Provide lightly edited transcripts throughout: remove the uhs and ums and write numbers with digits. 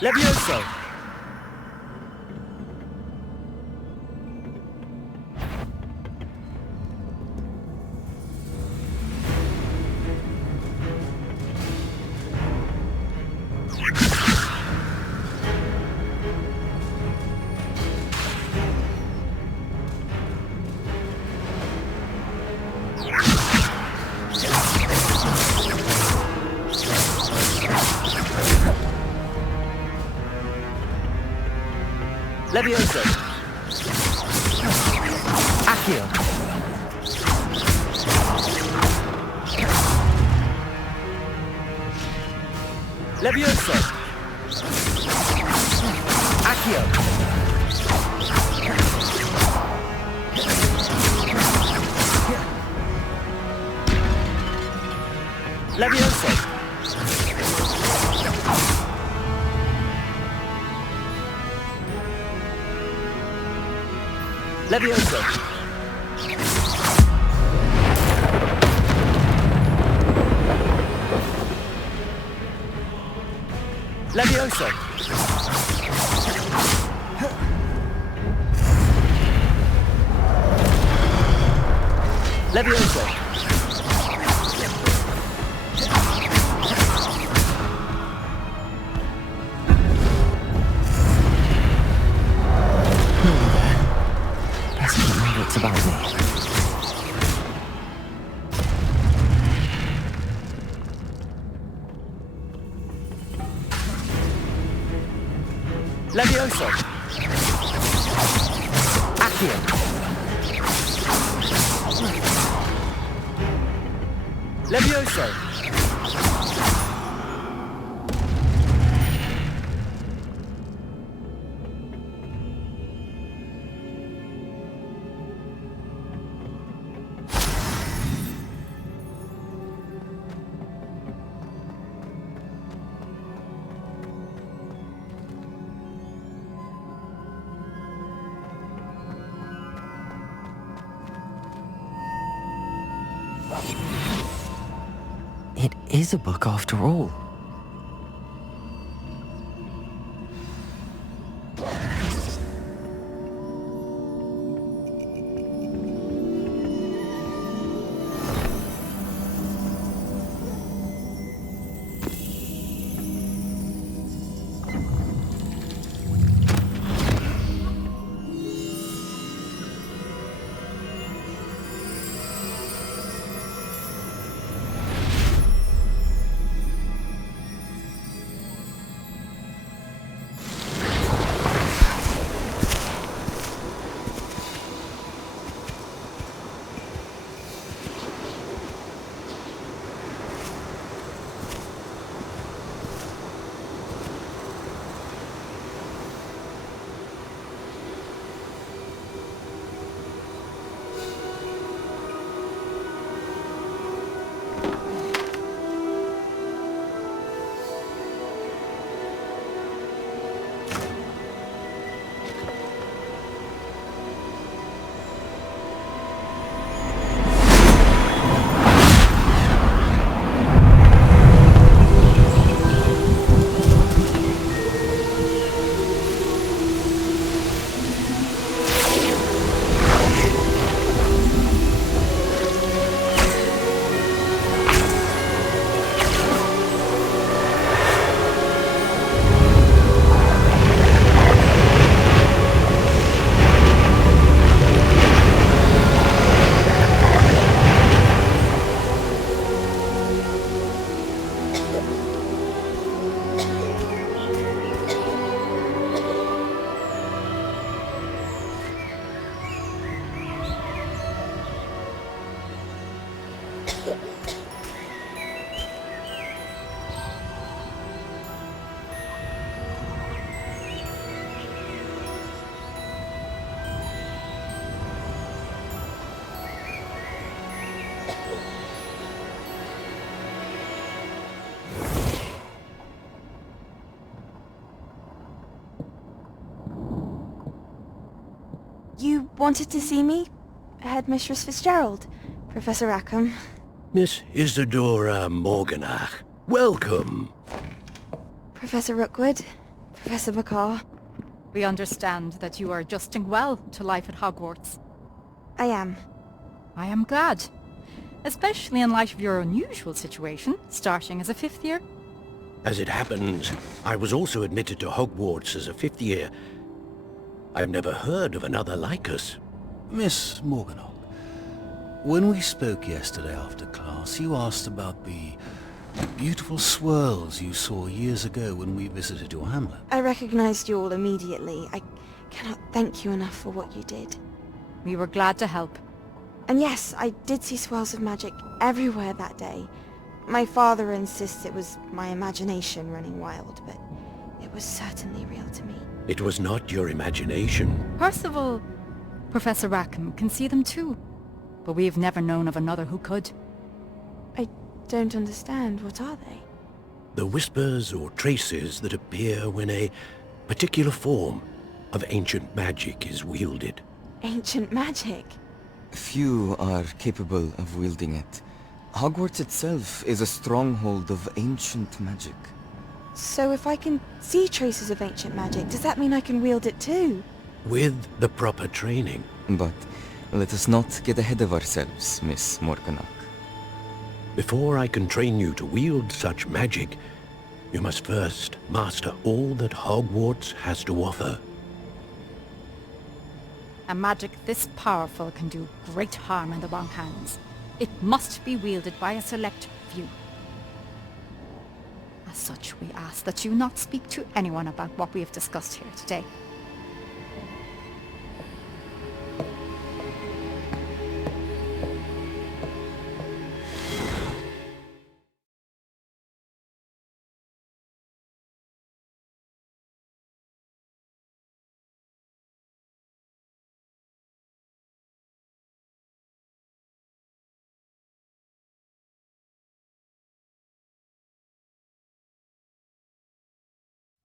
Levioso! Levioso! Accio! Levioso! Accio! Levioso! Levioso! Levioso! Levioso! It's about me. Levioso! Accio! Levioso! It is a book after all. You wanted to see me? Headmistress Fitzgerald, Professor Rackham. Miss Isadora Morganach, welcome. Professor Rookwood, Professor Bakar. We understand that you are adjusting well to life at Hogwarts. I am. I am glad. Especially in light of your unusual situation, starting as a 5th year. As it happens, I was also admitted to Hogwarts as a 5th year. I've never heard of another like us. Miss Morganach, when we spoke yesterday after class, you asked about the beautiful swirls you saw years ago when we visited your hamlet. I recognized you all immediately. I cannot thank you enough for what you did. We were glad to help. And yes, I did see swirls of magic everywhere that day. My father insists it was my imagination running wild, but it was certainly real to me. It was not your imagination. Percival, Professor Rackham can see them too. But we have never known of another who could. I don't understand. What are they? The whispers or traces that appear when a particular form of ancient magic is wielded. Ancient magic? Few are capable of wielding it. Hogwarts itself is a stronghold of ancient magic. So if I can see traces of ancient magic, does that mean I can wield it too? With the proper training. But let us not get ahead of ourselves, Miss Morganach. Before I can train you to wield such magic, you must first master all that Hogwarts has to offer. A magic this powerful can do great harm in the wrong hands. It must be wielded by a select few. As such, we ask that you not speak to anyone about what we have discussed here today.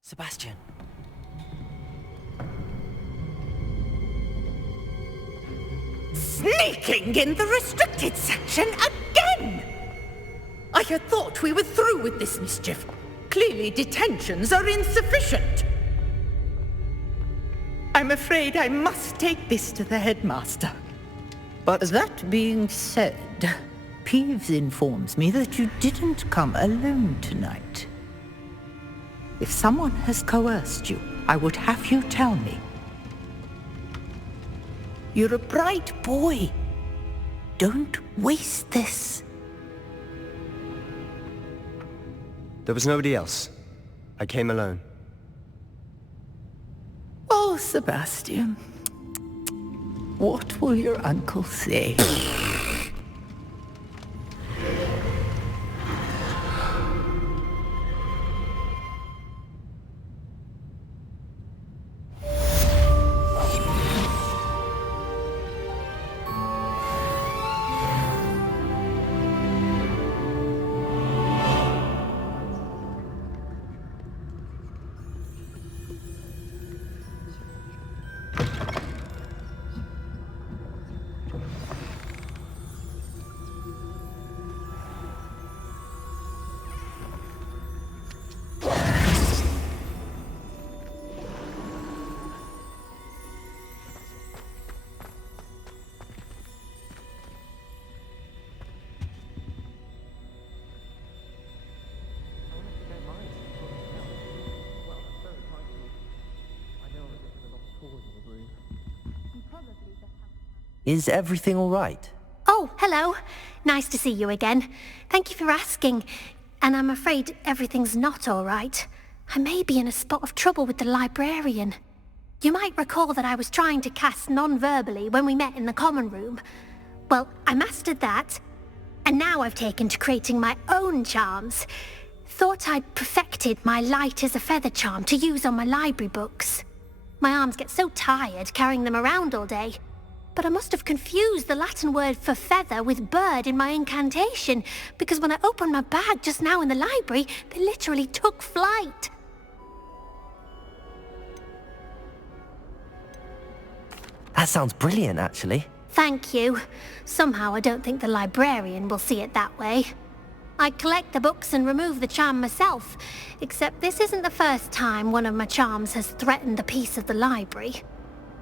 Sebastian. Sneaking in the restricted section again! I had thought we were through with this mischief. Clearly detentions are insufficient. I'm afraid I must take this to the headmaster. But that being said, Peeves informs me that you didn't come alone tonight. If someone has coerced you, I would have you tell me. You're a bright boy. Don't waste this. There was nobody else. I came alone. Oh, Sebastian. What will your uncle say? Is everything all right? Oh, hello. Nice to see you again. Thank you for asking. And I'm afraid everything's not all right. I may be in a spot of trouble with the librarian. You might recall that I was trying to cast non-verbally when we met in the common room. Well, I mastered that. And now I've taken to creating my own charms. Thought I'd perfected my light as a feather charm to use on my library books. My arms get so tired carrying them around all day. But I must have confused the Latin word for feather with bird in my incantation, because when I opened my bag just now in the library, they literally took flight. That sounds brilliant, actually. Thank you. Somehow I don't think the librarian will see it that way. I collect the books and remove the charm myself, except this isn't the first time one of my charms has threatened the peace of the library.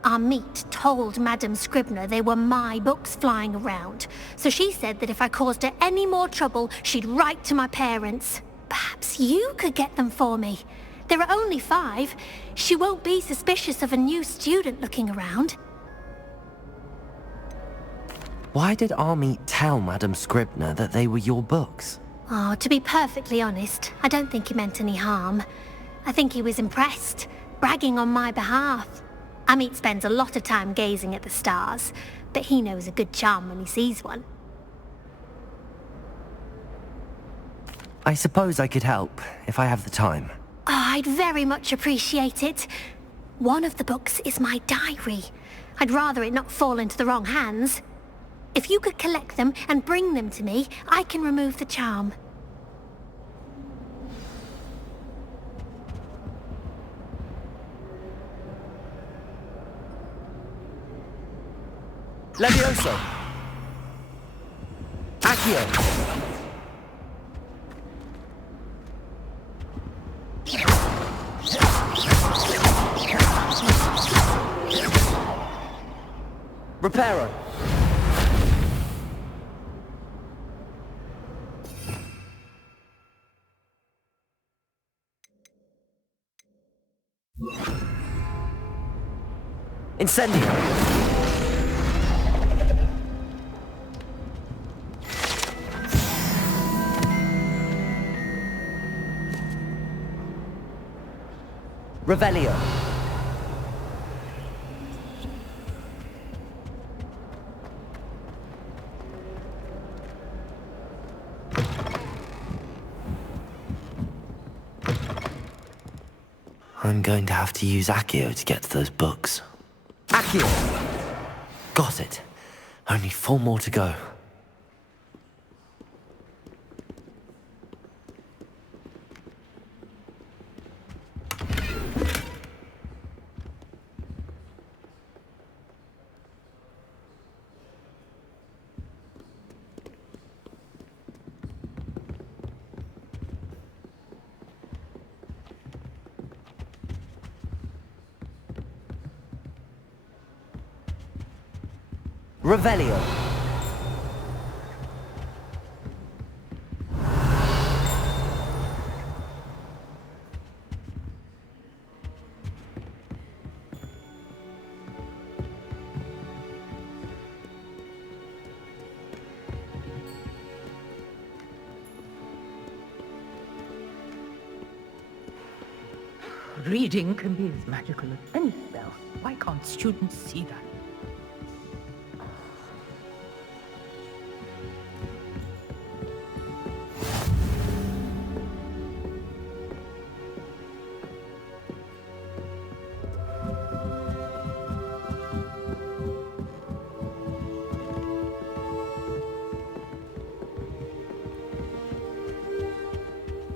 Our meet told Madame Scribner they were my books flying around, so she said that if I caused her any more trouble, she'd write to my parents. Perhaps you could get them for me. There are only 5. She won't be suspicious of a new student looking around. Why did Army tell Madame Scribner that they were your books? Oh, to be perfectly honest, I don't think he meant any harm. I think he was impressed, bragging on my behalf. Amit spends a lot of time gazing at the stars, but he knows a good charm when he sees one. I suppose I could help, if I have the time. Oh, I'd very much appreciate it. One of the books is my diary. I'd rather it not fall into the wrong hands. If you could collect them and bring them to me, I can remove the charm. Levioso! Accio! Reparo! Incendio! Revelio. I'm going to have to use Accio to get to those books. Accio! Got it. Only 4 more to go. Revelio. Reading can be as magical as any spell. Why can't students see that?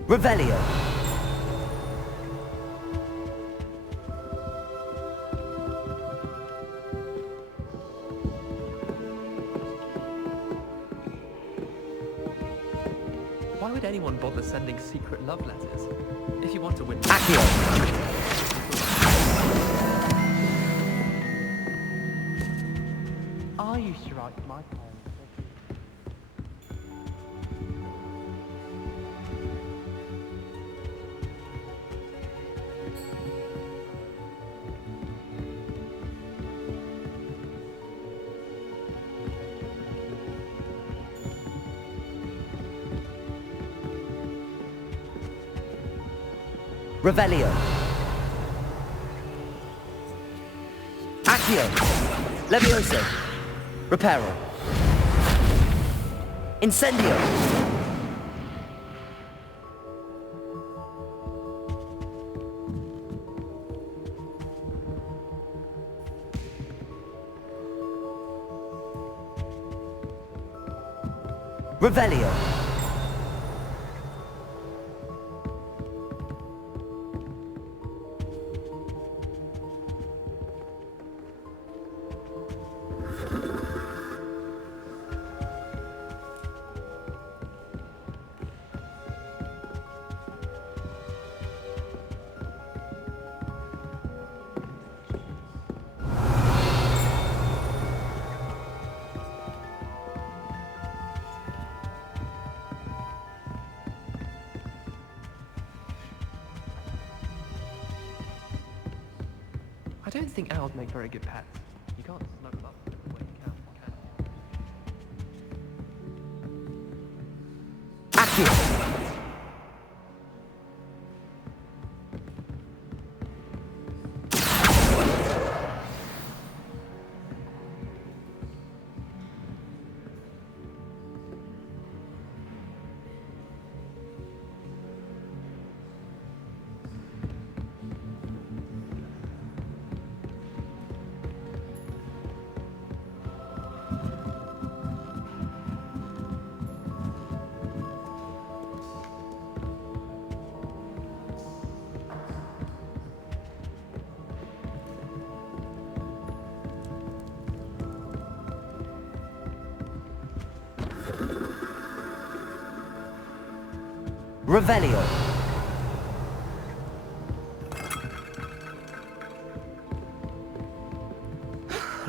Revelio. Why would anyone bother sending secret love letters? If you want to win... Accio. I used to write my poems. Revelio. Accio. Levioso. Reparo. Incendio. Revelio. don't think owls make very good pets. You can't snuggle up with them the way you can. Revelio.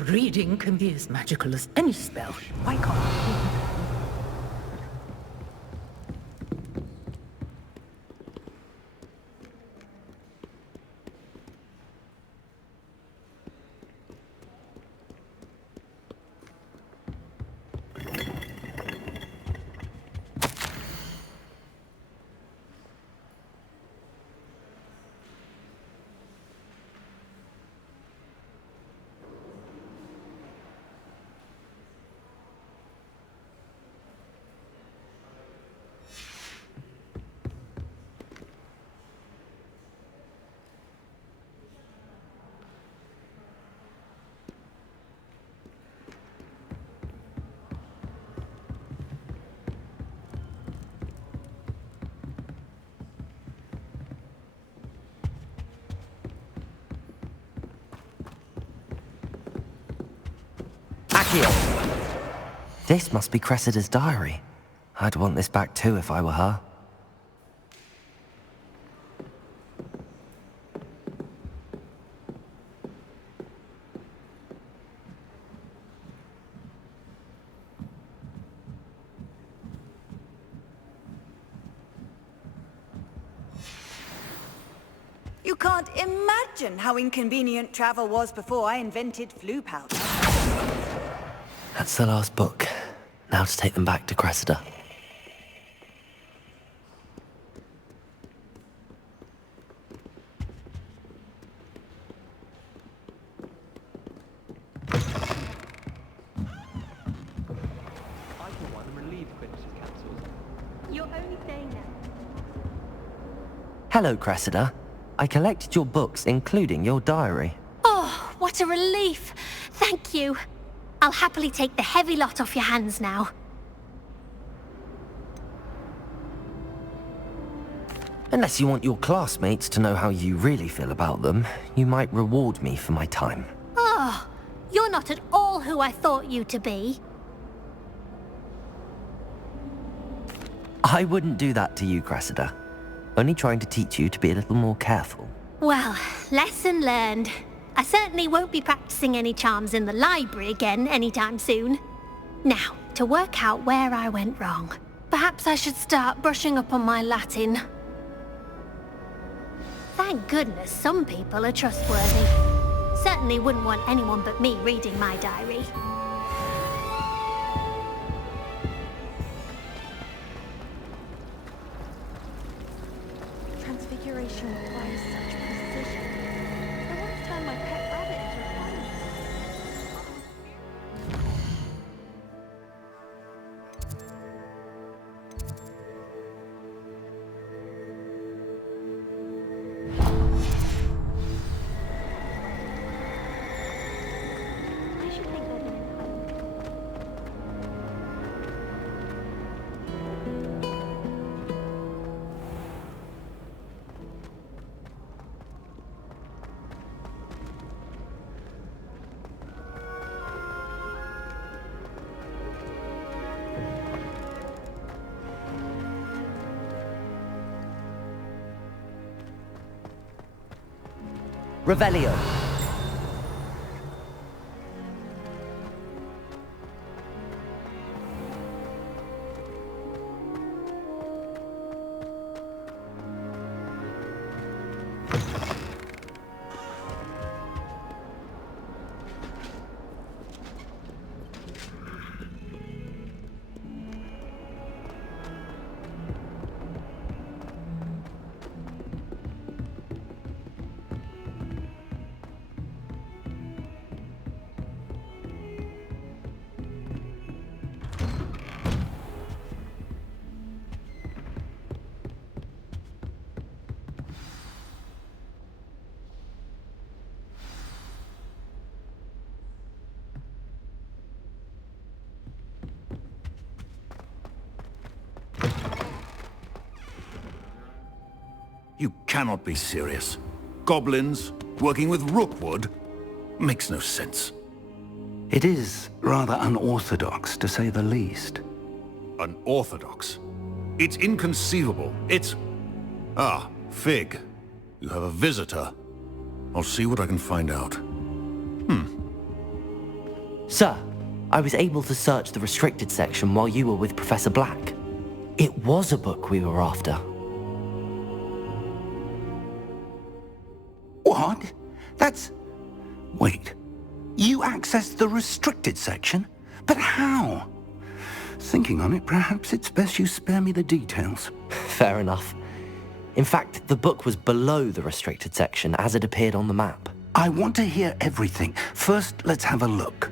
Reading can be as magical as any spell. Why can't This must be Cressida's diary. I'd want this back too if I were her. You can't imagine how inconvenient travel was before I invented flu powder. That's the last book. Now to take them back to Cressida. I, for one, am relieved Quidditch is cancelled. You're only saying that. Hello, Cressida. I collected your books, including your diary. Oh, what a relief. Thank you. I'll happily take the heavy lot off your hands now. Unless you want your classmates to know how you really feel about them, you might reward me for my time. Oh, you're not at all who I thought you to be. I wouldn't do that to you, Cressida. Only trying to teach you to be a little more careful. Well, lesson learned. I certainly won't be practicing any charms in the library again anytime soon. Now, to work out where I went wrong. Perhaps I should start brushing up on my Latin. Thank goodness some people are trustworthy. Certainly wouldn't want anyone but me reading my diary. Transfiguration requires such precision. I want to turn my pet rabbit into a fire. I should take that in. Revelio. You cannot be serious. Goblins working with Rookwood? Makes no sense. It is rather unorthodox, to say the least. Unorthodox? It's inconceivable. It's... Ah, Fig. You have a visitor. I'll see what I can find out. Sir, I was able to search the restricted section while you were with Professor Black. It was a book we were after. What? That's... Wait. You accessed the restricted section? But how? Thinking on it, perhaps it's best you spare me the details. Fair enough. In fact, the book was below the restricted section as it appeared on the map. I want to hear everything. First, let's have a look.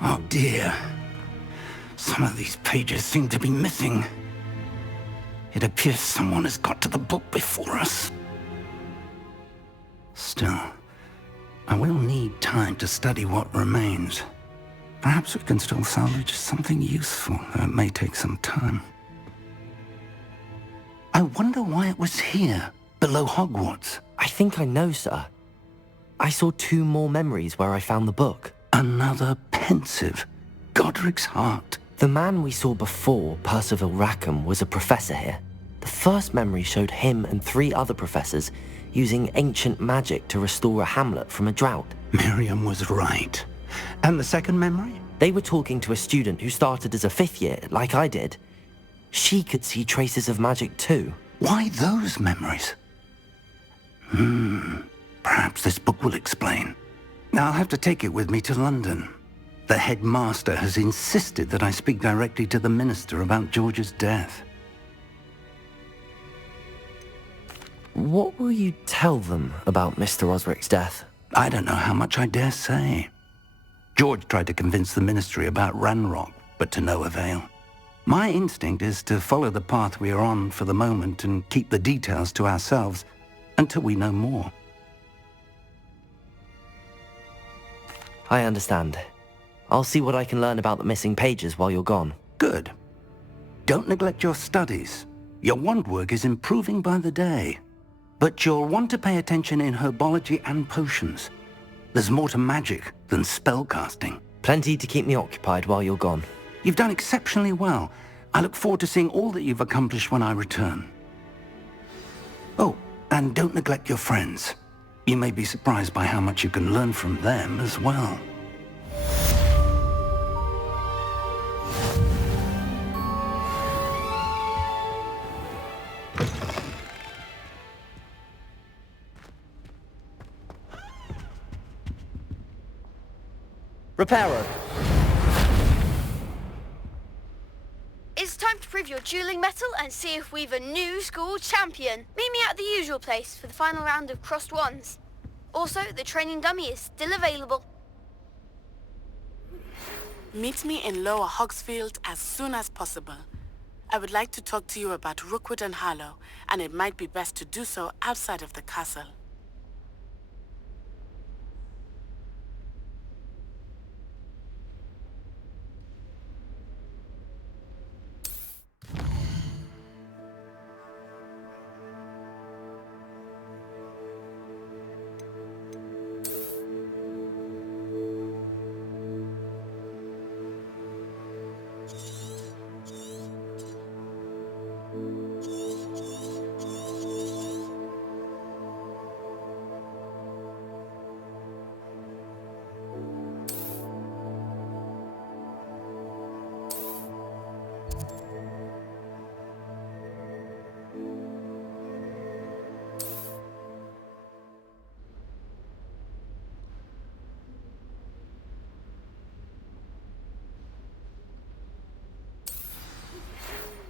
Oh dear. Some of these pages seem to be missing. It appears someone has got to the book before us. Still, I will need time to study what remains. Perhaps we can still salvage something useful, though it may take some time. I wonder why it was here, below Hogwarts. I think I know, sir. I saw 2 more memories where I found the book. Another pensive. Godric's heart. The man we saw before, Percival Rackham, was a professor here. The first memory showed him and 3 other professors using ancient magic to restore a hamlet from a drought. Miriam was right. And the second memory? They were talking to a student who started as a 5th year, like I did. She could see traces of magic too. Why those memories? Perhaps this book will explain. I'll have to take it with me to London. The headmaster has insisted that I speak directly to the minister about George's death. What will you tell them about Mr. Osric's death? I don't know how much I dare say. George tried to convince the ministry about Ranrock, but to no avail. My instinct is to follow the path we are on for the moment and keep the details to ourselves until we know more. I understand. I'll see what I can learn about the missing pages while you're gone. Good. Don't neglect your studies. Your wand work is improving by the day. But you'll want to pay attention in herbology and potions. There's more to magic than spellcasting. Plenty to keep me occupied while you're gone. You've done exceptionally well. I look forward to seeing all that you've accomplished when I return. Oh, and don't neglect your friends. You may be surprised by how much you can learn from them as well. Reparo. It's time to prove your dueling mettle and see if we've a new school champion. Meet me at the usual place for the final round of crossed wands. Also, the training dummy is still available. Meet me in Lower Hogsfield as soon as possible. I would like to talk to you about Rookwood and Harlow, and it might be best to do so outside of the castle.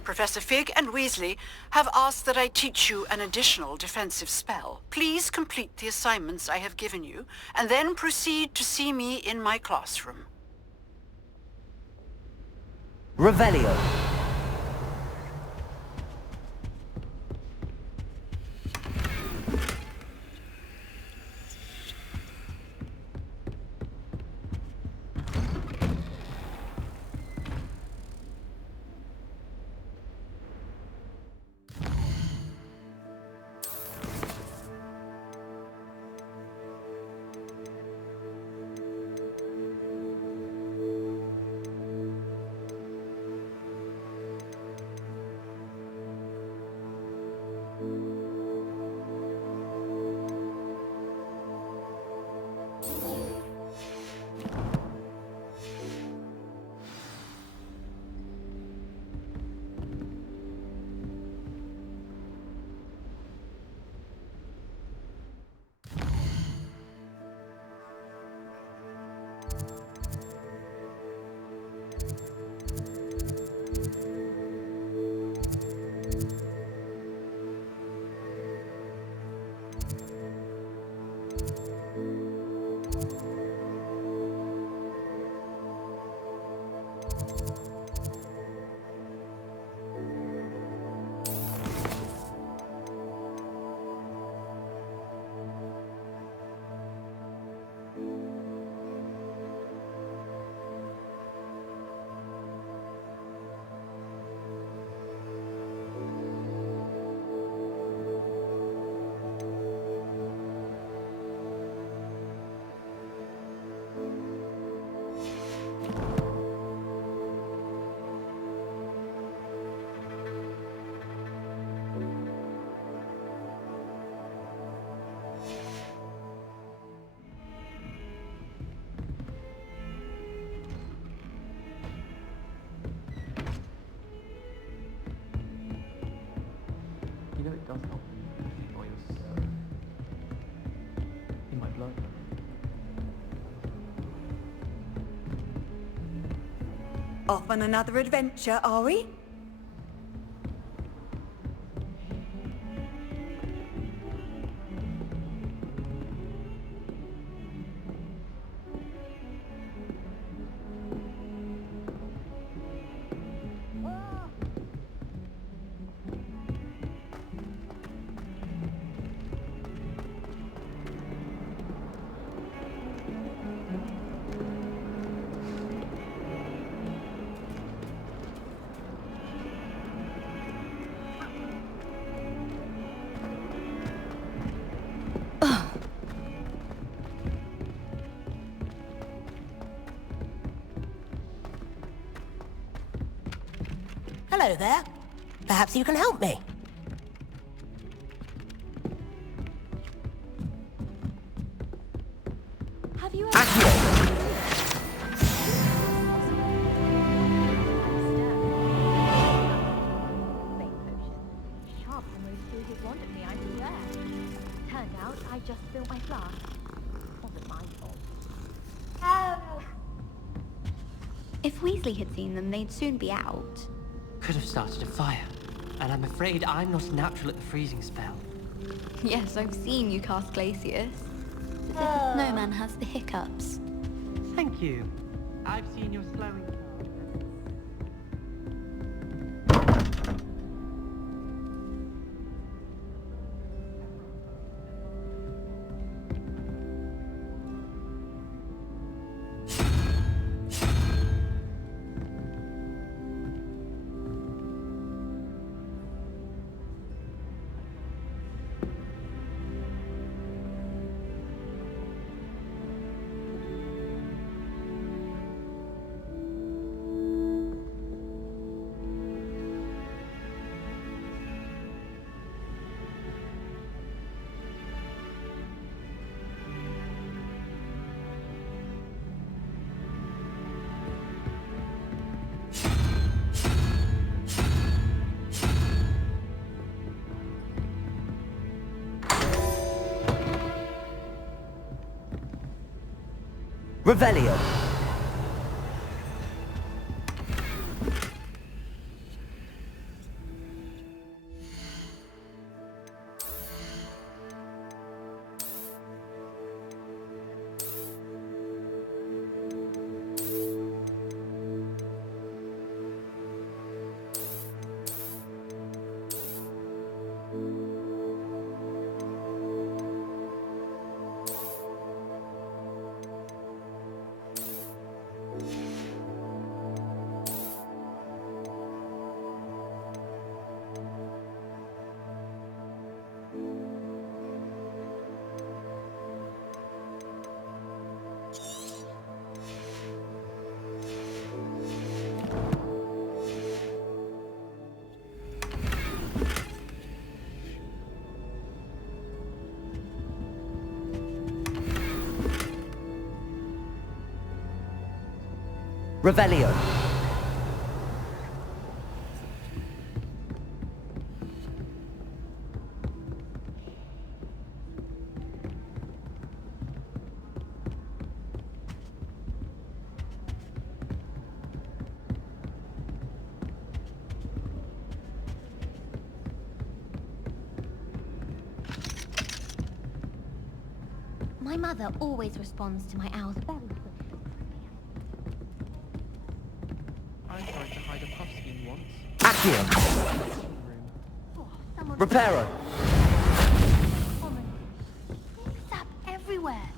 Professor Fig and Weasley have asked that I teach you an additional defensive spell. Please complete the assignments I have given you, and then proceed to see me in my classroom. Revelio. does help. Or you're so... in my blood. Off on another adventure, are we? Hello there. Perhaps you can help me. Have you Sharp almost threw his wand at me, I swear. Turned out I just spilled my flask. Wasn't my fault. If Weasley had seen them, they'd soon be out. Could have started a fire, and I'm afraid I'm not natural at the freezing spell. Yes, I've seen you cast Glacius. As if the snowman has the hiccups. Thank you. I've seen your slowing. Revelio. Revelio. My mother always responds to my owls very quickly. I tried to hide a puff skin once. Accio. Reparo. Sap everywhere.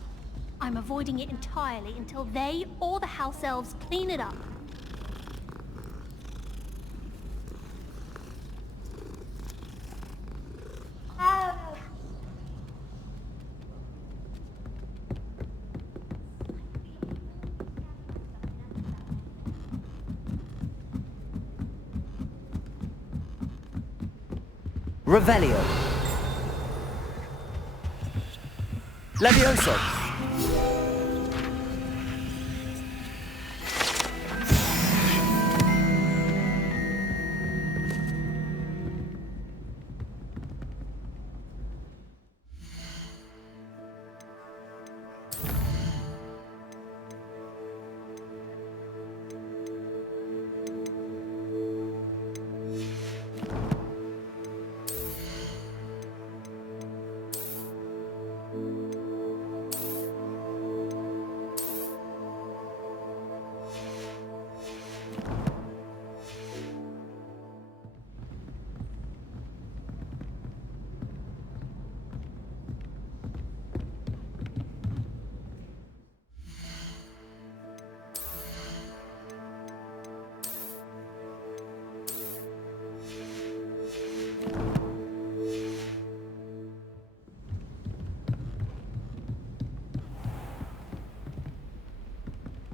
I'm avoiding it entirely until they or the house elves clean it up. Revelio. Levioso.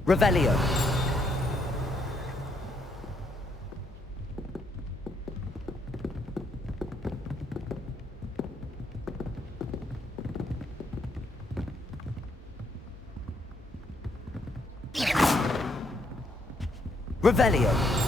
Revelio. Revelio.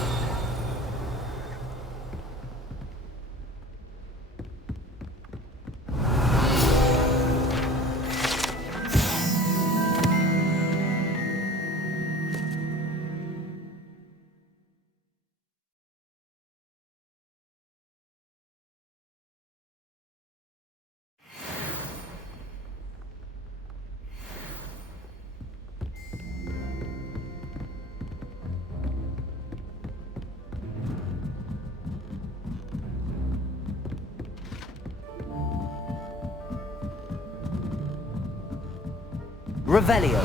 Revelio.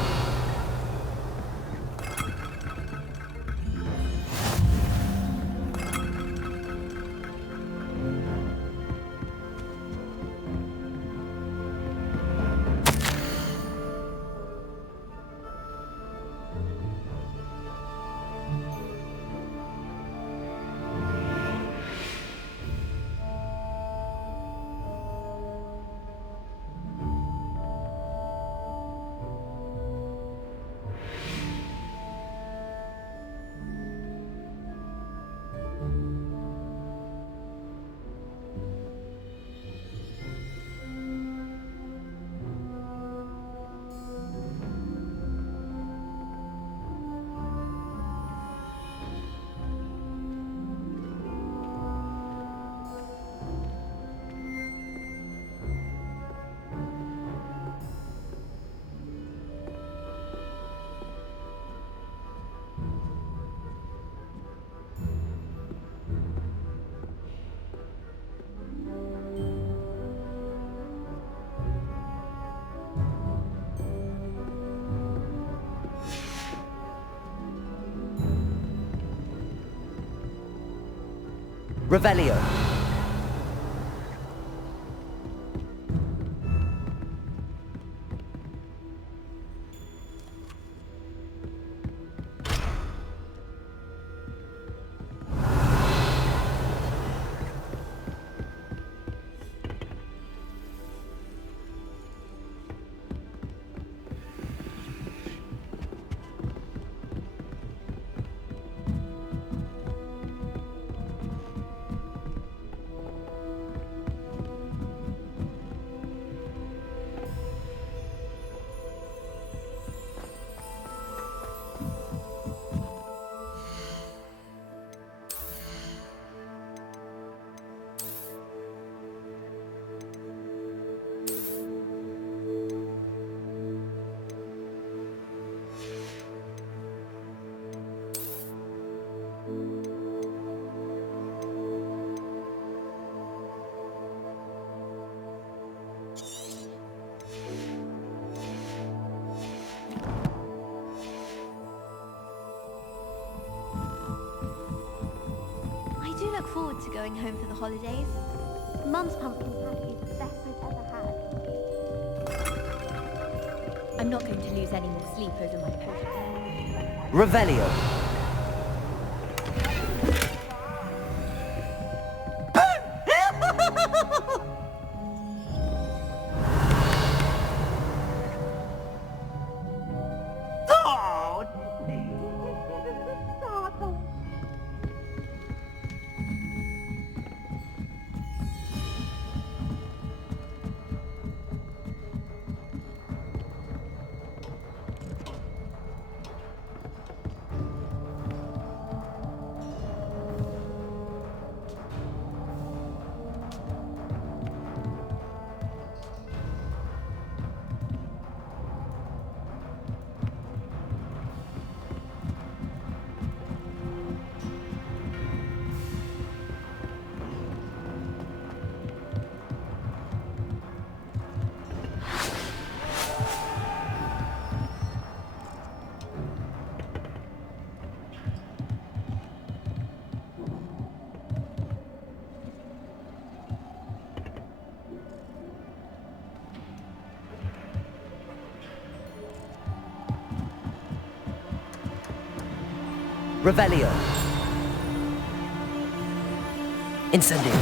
Revelio. I do look forward to going home for the holidays. Mum's pumpkin patty is the best I've ever had. I'm not going to lose any more sleep over my potion. Revelio. Revelio. Incendio.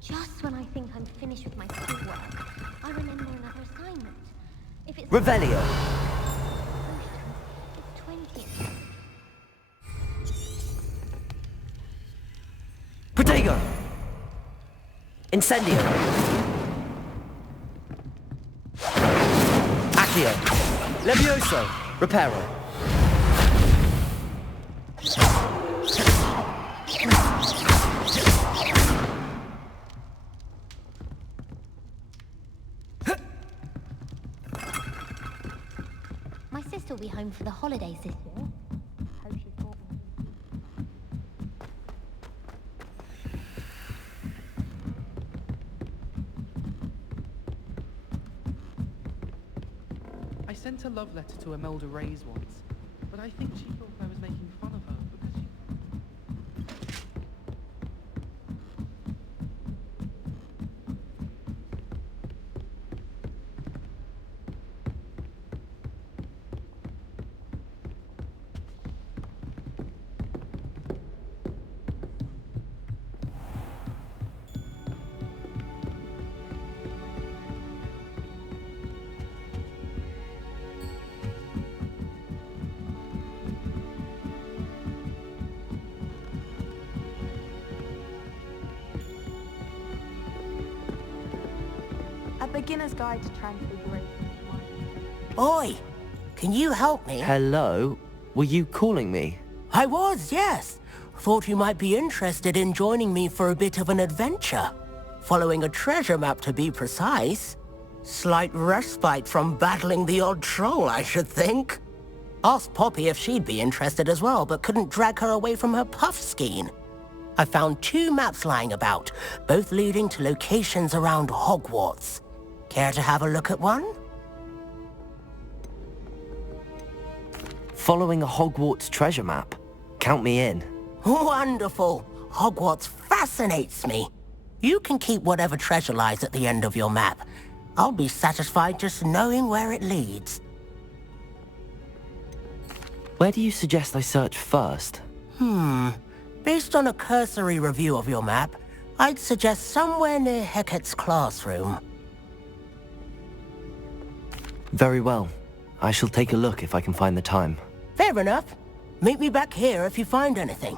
Just when I think I'm finished with my schoolwork, I remember another assignment. If it's Revelio. It's 20th. Protego. Incendio. Accio. Levioso. Reparo. My sister will be home for the holidays this year. Hope she's brought me. I sent a love letter to Imelda Reyes once, but I think she thought I was making fun of her because she... A beginner's guide to transfiguration. Oi! Can you help me? Hello? Were you calling me? I was, yes. Thought you might be interested in joining me for a bit of an adventure. Following a treasure map, to be precise. Slight respite from battling the odd troll, I should think. Asked Poppy if she'd be interested as well, but couldn't drag her away from her puff skein. I found 2 maps lying about, both leading to locations around Hogwarts. Care to have a look at one? Following a Hogwarts treasure map. Count me in. Wonderful. Hogwarts fascinates me. You can keep whatever treasure lies at the end of your map. I'll be satisfied just knowing where it leads. Where do you suggest I search first? Based on a cursory review of your map, I'd suggest somewhere near Hecat's classroom. Very well. I shall take a look if I can find the time. Fair enough. Meet me back here if you find anything.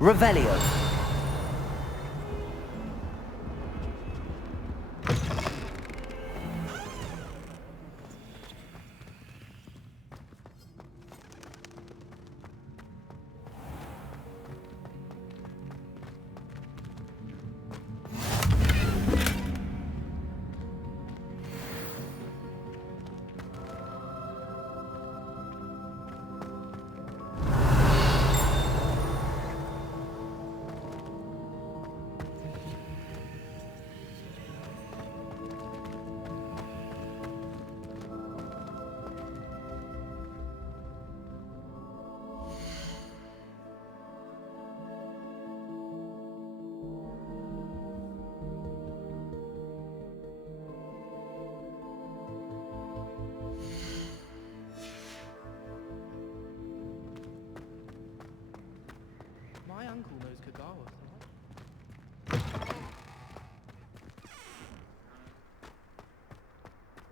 Revelio.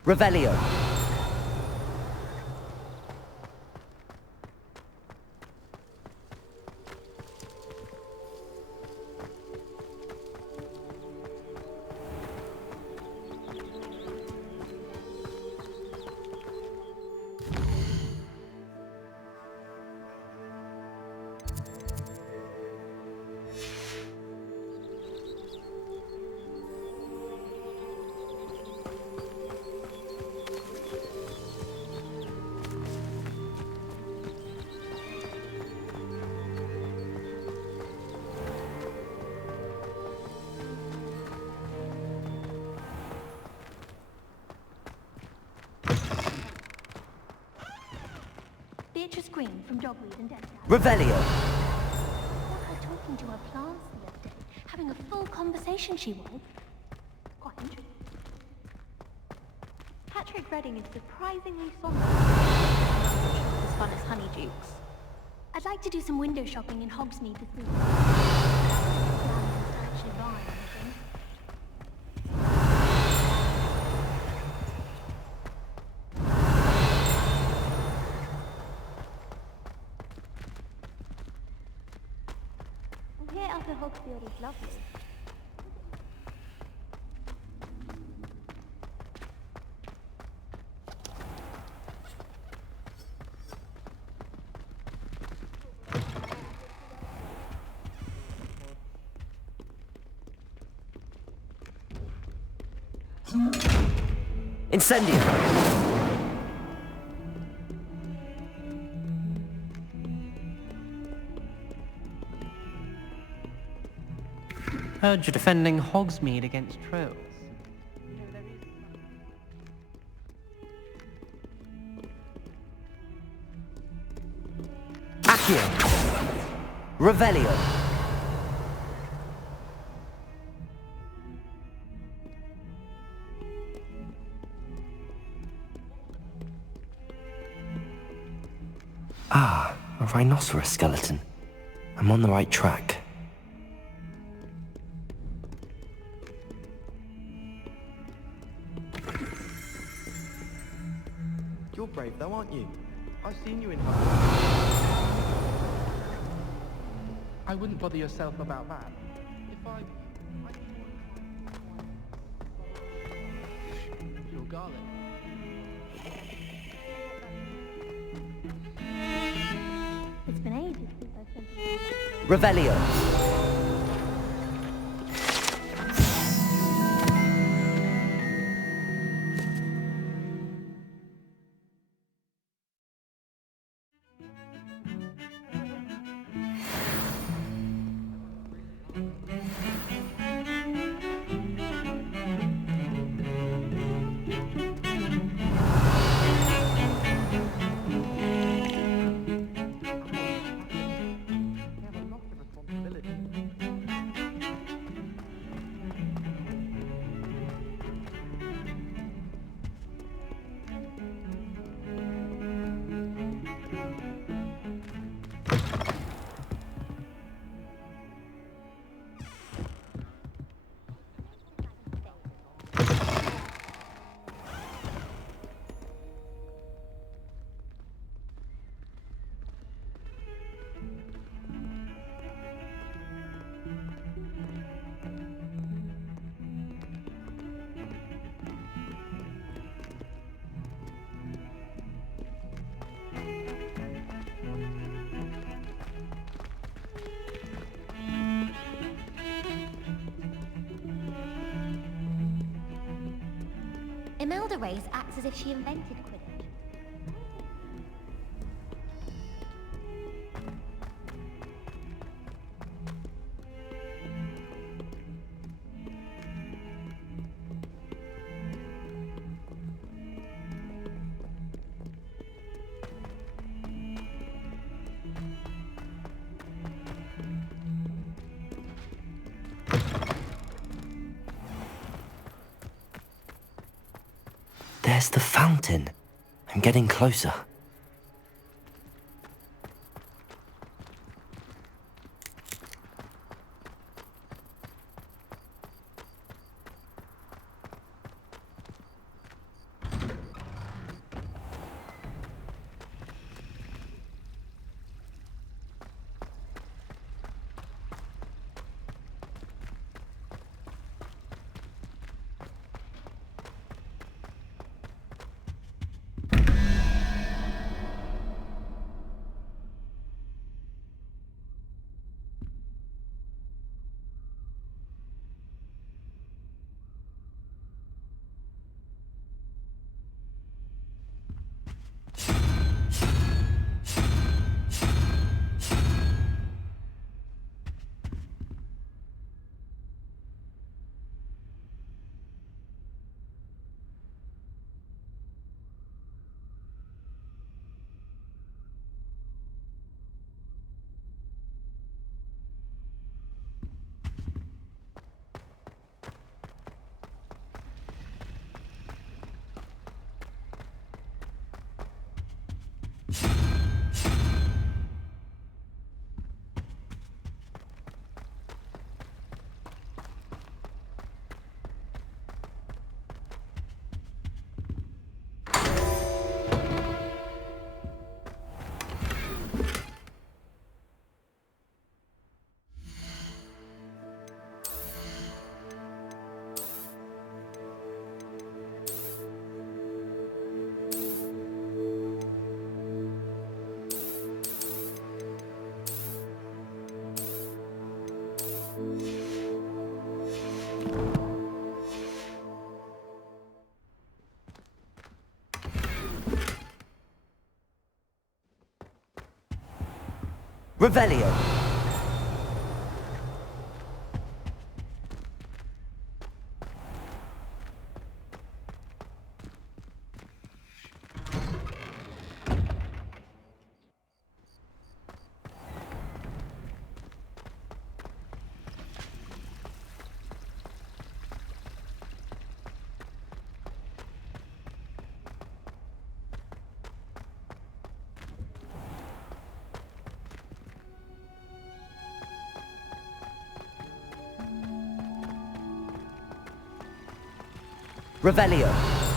Revelio. Beatrice Green from Dogweed and Death. Revelio. Got her talking to her plants the other day, having a full conversation, she was. Quite interesting. Patrick Redding is surprisingly somber. As fun as Honeydukes. I'd like to do some window shopping in Hogsmeade this week. Actually buying anything. Here Upper Hogsfield is lovely. Incendio. Heard you're defending Hogsmeade against trolls. Accio. Revelio. Ah, a rhinoceros skeleton. I'm on the right track. You're brave though, aren't you? I've seen you in I wouldn't bother yourself about that. If I... Your garlic. It's been ages since I've been... Revelio. Imelda Reyes acts as if she invented Quidditch. There's the fountain. I'm getting closer. Revelio. Revelio.